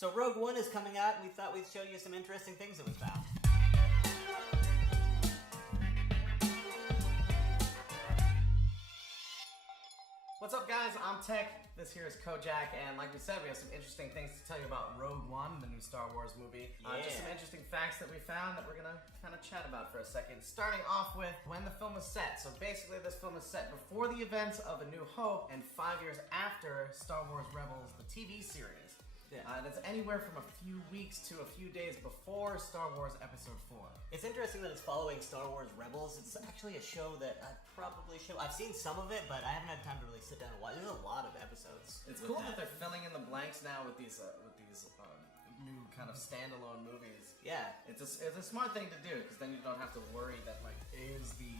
So Rogue One is coming out, and we thought we'd show you some interesting things that we found. What's up, guys? I'm Tech. This here is Kojak, and like we said, we have some interesting things to tell you about Rogue One, the new Star Wars movie. Just some interesting facts that we found that we're gonna kind of chat about for a second. Starting off with when the film was set. So basically, this film is set before the events of A New Hope and 5 years after Star Wars Rebels, the TV series. Yeah. That's anywhere from a few weeks to a few days before Star Wars Episode 4. It's interesting that it's following Star Wars Rebels. It's actually a show that I probably should. I've seen some of it, but I haven't had time to really sit down and watch. There's a lot of episodes. It's cool that they're filling in the blanks now with these new kind of standalone movies. Yeah, it's a smart thing to do, because then you don't have to worry that, like, is the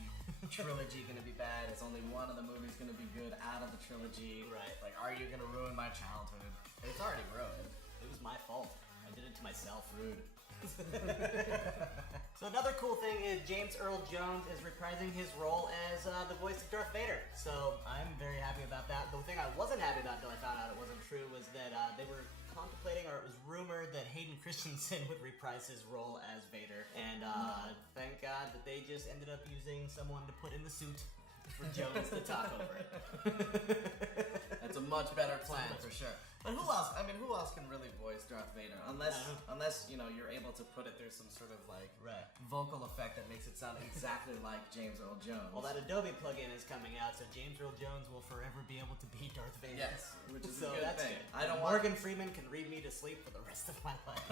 trilogy going to be bad? Is only one of the movies going to be good out of the trilogy? Right. Like, are you going to ruin my childhood? It's already ruined. It was my fault. I did it to myself. Rude. So another cool thing is James Earl Jones is reprising his role as the voice of Darth Vader. So I'm very happy about that. The thing I wasn't happy about until I found out it wasn't true was that they were contemplating, or it was rumored that Hayden Christensen would reprise his role as Vader. And thank God that they just ended up using someone to put in the suit for Jones to talk over it. That's a much better plan for sure. But who else? I mean, who else can really voice Darth Vader? Unless you know, you're able to put it through some sort of like vocal effect that makes it sound exactly like James Earl Jones. Well, that Adobe plugin is coming out, so James Earl Jones will forever be able to be Darth Vader. Yes, which is so a good that's thing. Good. Morgan Freeman can read me to sleep for the rest of my life.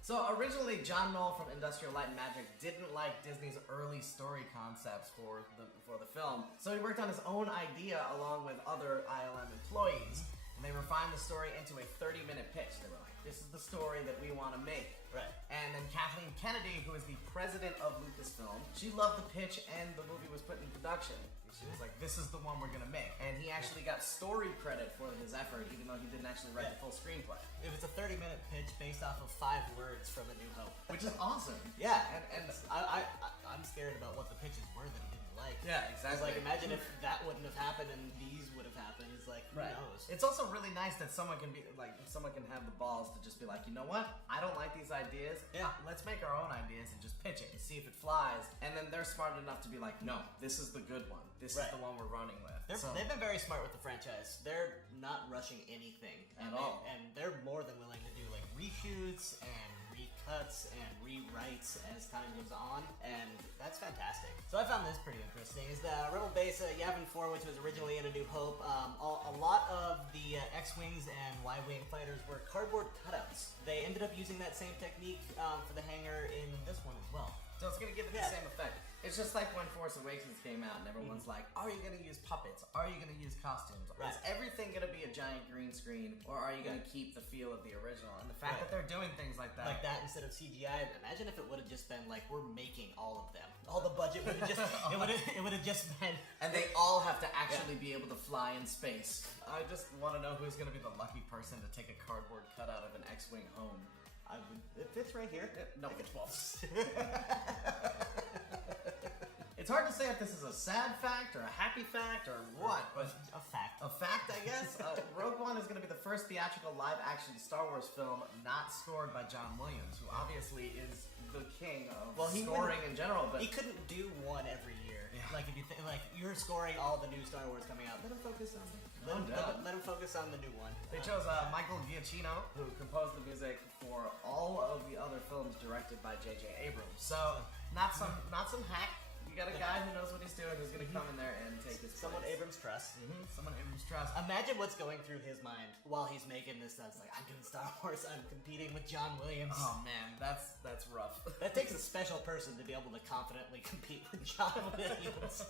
So originally, John Knoll from Industrial Light and Magic didn't like Disney's early story concepts for the film, so he worked on his own idea along with other ILM employees, and they refined the story into a 30-minute pitch. They were like, this is the story that we want to make. Right. And then Kathleen Kennedy, who is the president of Lucasfilm, she loved the pitch and the movie was put in production. And she was like, this is the one we're going to make. And he actually got story credit for his effort, even though he didn't actually write the full screenplay. It was a 30-minute pitch based off of 5 words from A New Hope. Which is awesome. Yeah, and I'm scared about what the pitches were that he didn't like. Yeah, exactly. It's like, imagine if that wouldn't have happened and these would have happened. It's like, who knows? It's also really nice that someone can have the balls to just be like, you know what? I don't like these ideas. Yeah. Let's make our own ideas and just pitch it and see if it flies. And then they're smart enough to be like, no, this is the good one. This is the one we're running with. They've been very smart with the franchise. They're not rushing anything at all. And they're more than willing to do like reshoots and recuts and rewrites as time goes on. And that's fantastic. So I found this pretty interesting. Is the Rebel base Yavin 4, which was originally in A New Hope, a lot of the X-Wings and Y-Wing fighters were cardboard cutouts. They ended up using that same technique for the hangar in this one as well. So it's going to give it the same effect. It's just like when Force Awakens came out and everyone's like, are you going to use puppets? Are you going to use costumes? Right. Is everything going to be a giant green screen? Or are you going to keep the feel of the original? And the fact that they're doing things like that. Like that instead of CGI. Imagine if it would have just been like, we're making all of them. All the budget would have just, it would have just been. And they all have to actually be able to fly in space. I just want to know who's going to be the lucky person to take a cardboard cutout of an X-Wing home. It fits right here. No, it won't. It's hard to say if this is a sad fact or a happy fact or what, but a fact. A fact, I guess. Rogue One is going to be the first theatrical live-action Star Wars film not scored by John Williams, who obviously is the king of scoring in general. But he couldn't do one every year. Yeah. Like if you think, like you're scoring all the new Star Wars coming out, let him focus on let him focus on the new one. They chose Michael Giacchino, who composed the music for all of the other films directed by J.J. Abrams. So not some hack. You got a guy who knows what he's doing, who's going to come in there and take this. Someone Abrams trusts. Someone Abrams trusts. Imagine what's going through his mind while he's making this stuff. It's like, I'm doing Star Wars, I'm competing with John Williams. Oh man, that's rough. That takes a special person to be able to confidently compete with John Williams.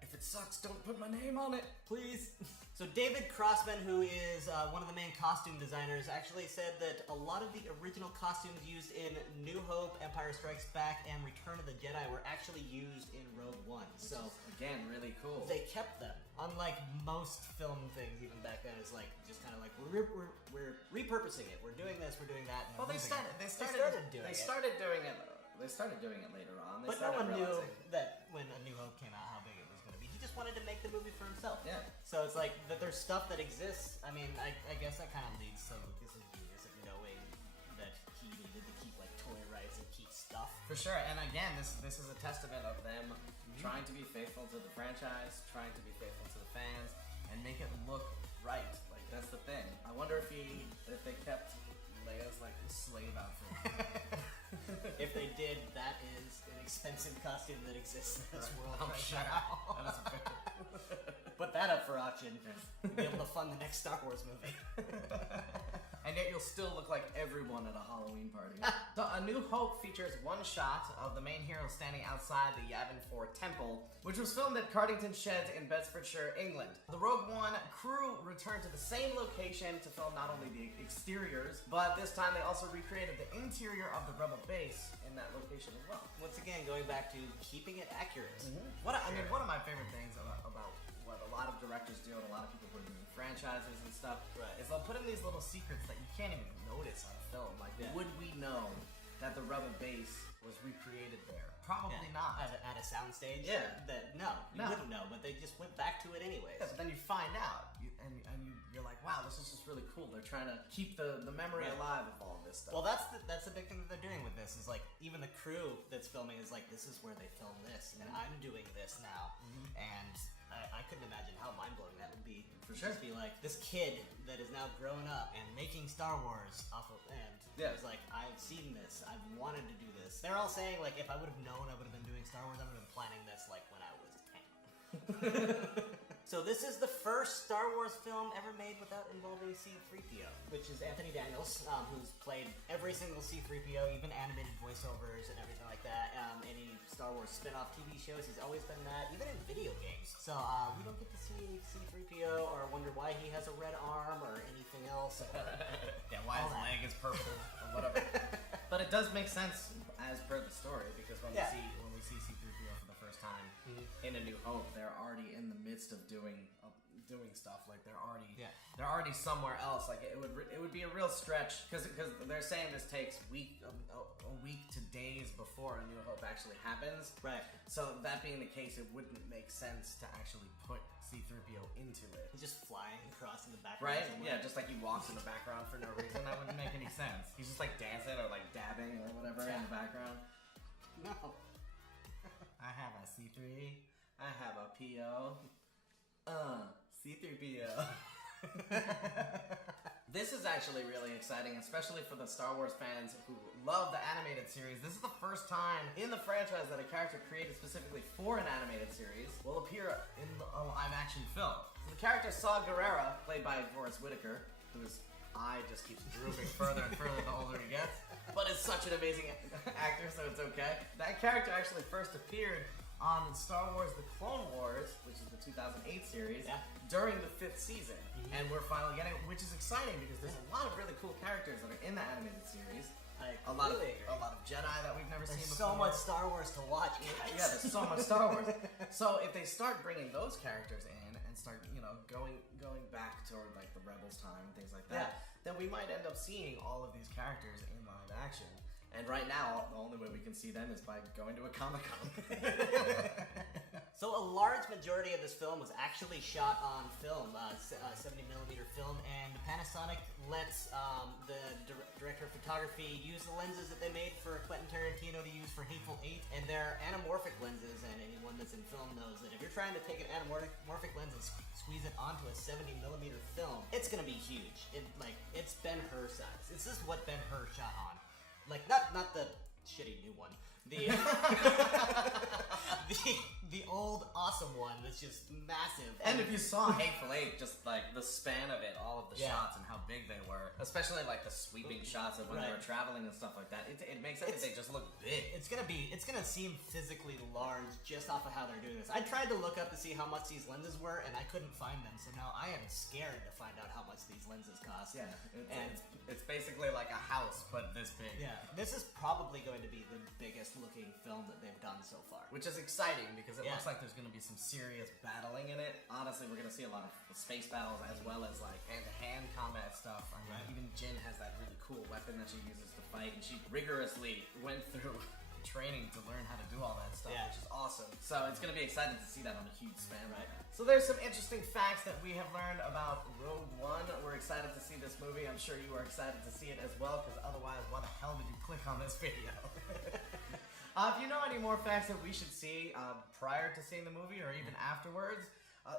If it sucks, don't put my name on it, please. So David Crossman, who is one of the main costume designers, actually said that a lot of the original costumes used in New Hope, Empire Strikes Back, and Return of the Jedi were actually used in Rogue One. So again, really cool. They kept them. Unlike most film things, even back then, it's like just kind of like we're repurposing it. We're doing this. We're doing that. Well, they started doing it. They started doing it later on. But no one knew that when A New Hope came out how big it was going to be. He just wanted to make the movie for himself. Yeah. So it's like that there's stuff that exists. I mean, I guess that kind of leads to Lucas's genius of knowing that he needed to keep like toy rights and keep stuff. For sure, and again, this is a testament of them trying to be faithful to the franchise, trying to be faithful to the fans, and make it look right. Like that's the thing. I wonder if they kept Leia's like slave outfit. If they did, that is an expensive costume that exists in this world I'm right sure. now. That is very- Put that up for auction. Be able to fund the next Star Wars movie. And yet you'll still look like everyone at a Halloween party. So A New Hope features one shot of the main hero standing outside the Yavin 4 temple, which was filmed at Cardington Sheds in Bedfordshire, England. The Rogue One crew returned to the same location to film not only the exteriors, but this time they also recreated the interior of the Rebel base in that location as well. Once again, going back to keeping it accurate. One of my favorite things about what a lot of directors do and a lot of people who are doing franchises and stuff is they'll put in these little secrets that you can't even notice on film. Like, would we know that the Rebel base was recreated there? Probably not. At a soundstage? Yeah. You wouldn't know, but they just went back to it anyways. Yeah, but then you find out, you're like, wow, this is just really cool. They're trying to keep the memory alive of all this stuff. Well, that's the big thing that they're doing with this is like even the crew that's filming is like, this is where they filmed this, and I'm doing this now, and I couldn't imagine how mind blowing that would be. For sure. Just be like this kid that is now grown up and making Star Wars off of and was like, I've seen this, I've wanted to do this. They're all saying like, if I would have known I would have been doing Star Wars, I would have been planning this like when I was 10. So this is the first Star Wars film ever made without involving C-3PO, which is Anthony Daniels, who's played every single C-3PO, even animated voiceovers and everything like that. Any Star Wars spin-off TV shows, he's always been that, even in video games. So we don't get to see C-3PO or wonder why he has a red arm or anything else. Why his leg is purple or whatever. But it does make sense as per the story, because when we see C-3PO for the first time in A New Hope, they're already in the midst of doing stuff. Like they're already somewhere else. Like it would be a real stretch because they're saying this takes a week to days before A New Hope actually happens. Right. So that being the case, it wouldn't make sense to actually put C-3PO into it. He's just flying across in the background. Right? Somewhere. Yeah, just like he walks in the background for no reason. That wouldn't make any sense. He's just like dancing or like dabbing or whatever in the background. No. I have a C3. I have a PO. C3PO. This is actually really exciting, especially for the Star Wars fans who love the animated series. This is the first time in the franchise that a character created specifically for an animated series will appear in a live-action film. So the character Saw Gerrera, played by Forrest Whitaker, whose eye just keeps drooping further and further the older he gets, but is such an amazing actor, so it's okay. That character actually first appeared on Star Wars The Clone Wars, which is the 2008 series, during the 5th season. And we're finally getting it, which is exciting because there's a lot of really cool characters that are in the animated series. A lot of Jedi that we've never seen before. So much Star Wars to watch, guys. Yeah, there's so much Star Wars. So if they start bringing those characters in and start, going back toward like the Rebels time and things like that, then we might end up seeing all of these characters in live action. And right now, the only way we can see them is by going to a Comic-Con. So a large majority of this film was actually shot on film, 70mm film, and Panasonic lets the director of photography use the lenses that they made for Quentin Tarantino to use for Hateful Eight, and they're anamorphic lenses, and anyone that's in film knows that if you're trying to take an anamorphic lens and squeeze it onto a 70mm film, it's gonna be huge. It's Ben-Hur size. This is what Ben-Hur shot on. Like, not the shitty new one. The old awesome one that's just massive. And if you saw Hateful Eight, just like the span of it, all of the shots and how big they were, especially like the sweeping shots of when they were traveling and stuff like that, it makes everything just look big. It's gonna seem physically large just off of how they're doing this. I tried to look up to see how much these lenses were, and I couldn't find them. So now I am scared to find out how much these lenses cost. Yeah, it's basically like a house, but this big. Yeah, this is probably going to be the biggest looking film that they've done so far. Which is exciting because it looks like there's going to be some serious battling in it. Honestly, we're going to see a lot of space battles as well as like hand-to-hand combat stuff. I mean, even Jyn has that really cool weapon that she uses to fight, and she rigorously went through training to learn how to do all that stuff, Yeah. which is awesome. So it's going to be exciting to see that on a huge span. Right. So there's some interesting facts that we have learned about Rogue One. We're excited to see this movie. I'm sure you are excited to see it as well, because otherwise, why the hell did you click on this video? If you know any more facts that we should see prior to seeing the movie or even afterwards,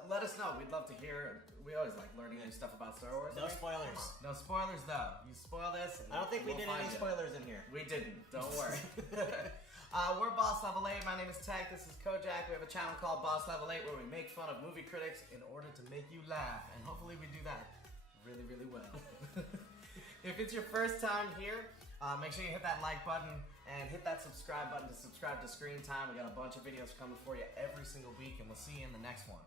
let us know. We'd love to hear. We always like learning new stuff about Star Wars. No spoilers. No spoilers, though. You spoil this. And I don't think we we'll did any find you. spoilers in here. We didn't. Don't worry. We're Boss Level 8. My name is Tech. This is Kojak. We have a channel called Boss Level 8 where we make fun of movie critics in order to make you laugh. And hopefully we do that really, really well. If it's your first time here, make sure you hit that like button and hit that subscribe button to subscribe to Screen Time. We got a bunch of videos coming for you every single week, and we'll see you in the next one.